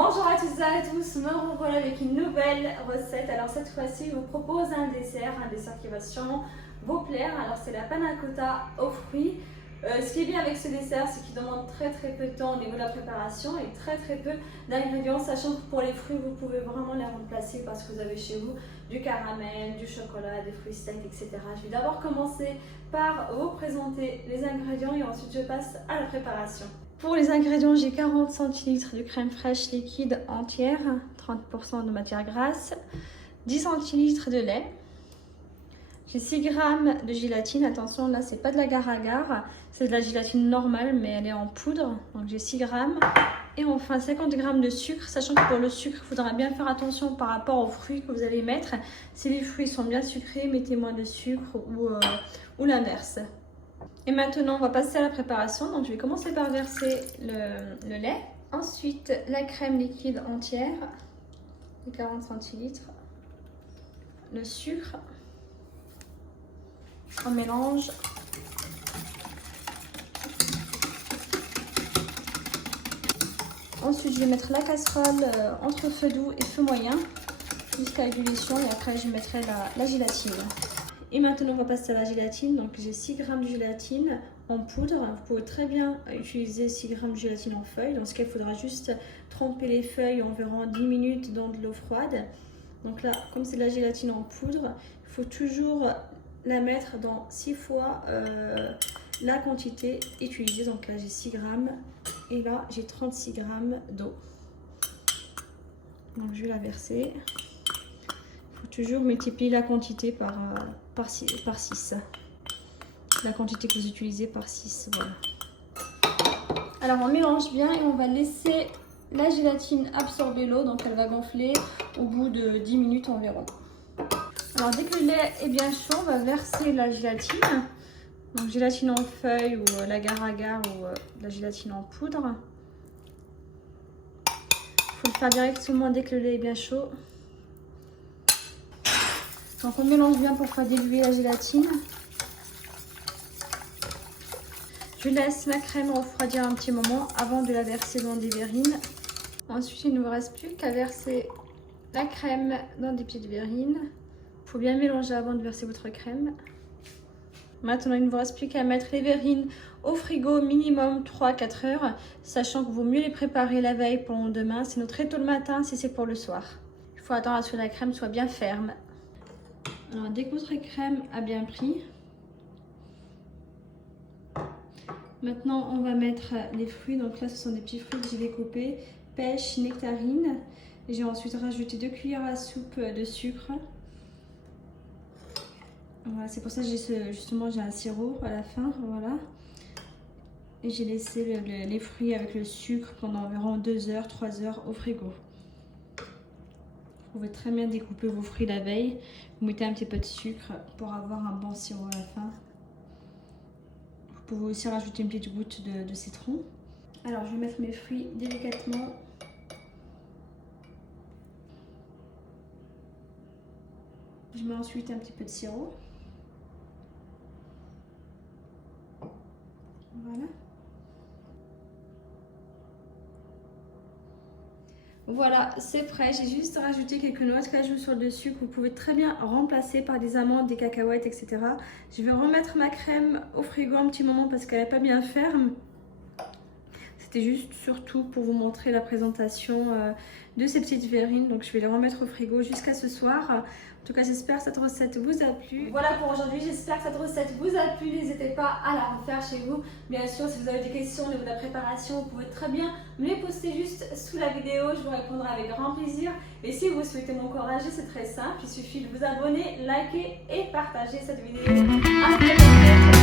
Bonjour à toutes et à tous, me revoilà avec une nouvelle recette. Alors cette fois-ci, je vous propose un dessert qui va sûrement vous plaire. Alors c'est la panna cotta aux fruits. Ce qui est bien avec ce dessert, c'est qu'il demande très peu de temps au niveau de la préparation et très peu d'ingrédients, sachant que pour les fruits, vous pouvez vraiment les remplacer parce que vous avez chez vous du caramel, du chocolat, des fruits secs, etc. Je vais d'abord commencer par vous présenter les ingrédients et ensuite je passe à la préparation. Pour les ingrédients, j'ai 40 centilitres de crème fraîche liquide entière, 30% de matière grasse, 10 centilitres de lait. J'ai 6 g de gélatine. Attention, là, c'est pas de l'agar-agar, c'est de la gélatine normale, mais elle est en poudre. Donc, j'ai 6 g. Et enfin, 50 g de sucre, sachant que pour le sucre, il faudra bien faire attention par rapport aux fruits que vous allez mettre. Si les fruits sont bien sucrés, mettez moins de sucre ou l'inverse. Et maintenant, on va passer à la préparation. Donc, je vais commencer par verser le lait. Ensuite, la crème liquide entière, de 40 centilitres. Le sucre. On mélange. Ensuite, je vais mettre la casserole entre feu doux et feu moyen jusqu'à ébullition et après, je mettrai la gélatine. Et maintenant, on va passer à la gélatine. Donc, j'ai 6 g de gélatine en poudre. Vous pouvez très bien utiliser 6 g de gélatine en feuille. Dans ce cas, il faudra juste tremper les feuilles environ 10 minutes dans de l'eau froide. Donc là, comme c'est de la gélatine en poudre, il faut toujours la mettre dans 6 fois la quantité utilisée. Donc là, j'ai 6 g et là, j'ai 36 g d'eau. Donc, je vais la verser. Il faut toujours multiplier la quantité par 6. La quantité que vous utilisez par 6, voilà. Alors, on mélange bien et on va laisser la gélatine absorber l'eau. Donc, elle va gonfler au bout de 10 minutes environ. Alors, dès que le lait est bien chaud, on va verser la gélatine. Donc, gélatine en feuille ou l'agar-agar ou la gélatine en poudre. Il faut le faire directement dès que le lait est bien chaud. Donc, on mélange bien pour faire diluer la gélatine. Je laisse la crème refroidir un petit moment avant de la verser dans des verrines. Ensuite, il ne vous reste plus qu'à verser la crème dans des petites verrines. Il faut bien mélanger avant de verser votre crème. Maintenant, il ne vous reste plus qu'à mettre les verrines au frigo minimum 3-4 heures, sachant qu'il vaut mieux les préparer la veille pour le lendemain, sinon très tôt le matin si c'est pour le soir. Il faut attendre à ce que la crème soit bien ferme. Alors, dès que votre crème a bien pris, maintenant on va mettre les fruits. Donc là, ce sont des petits fruits que j'ai découpés, pêche, nectarine. J'ai ensuite rajouté 2 cuillères à soupe de sucre. Voilà, c'est pour ça que j'ai un sirop à la fin, voilà. Et j'ai laissé les fruits avec le sucre pendant environ 2 heures, 3 heures au frigo. Vous pouvez très bien découper vos fruits la veille. Vous mettez un petit peu de sucre pour avoir un bon sirop à la fin. Vous pouvez aussi rajouter une petite goutte de citron. Alors, je vais mettre mes fruits délicatement. Je mets ensuite un petit peu de sirop. Voilà. Voilà, c'est prêt. J'ai juste rajouté quelques noix de cajou sur le dessus que vous pouvez très bien remplacer par des amandes, des cacahuètes, etc. Je vais remettre ma crème au frigo un petit moment parce qu'elle n'est pas bien ferme. C'était juste surtout pour vous montrer la présentation de ces petites verrines. Donc je vais les remettre au frigo jusqu'à ce soir. En tout cas, j'espère que cette recette vous a plu. Voilà pour aujourd'hui, j'espère que cette recette vous a plu. N'hésitez pas à la refaire chez vous. Bien sûr, si vous avez des questions au niveau de la préparation, vous pouvez très bien me les poster juste sous la vidéo. Je vous répondrai avec grand plaisir. Et si vous souhaitez m'encourager, c'est très simple. Il suffit de vous abonner, liker et partager cette vidéo. À très bientôt.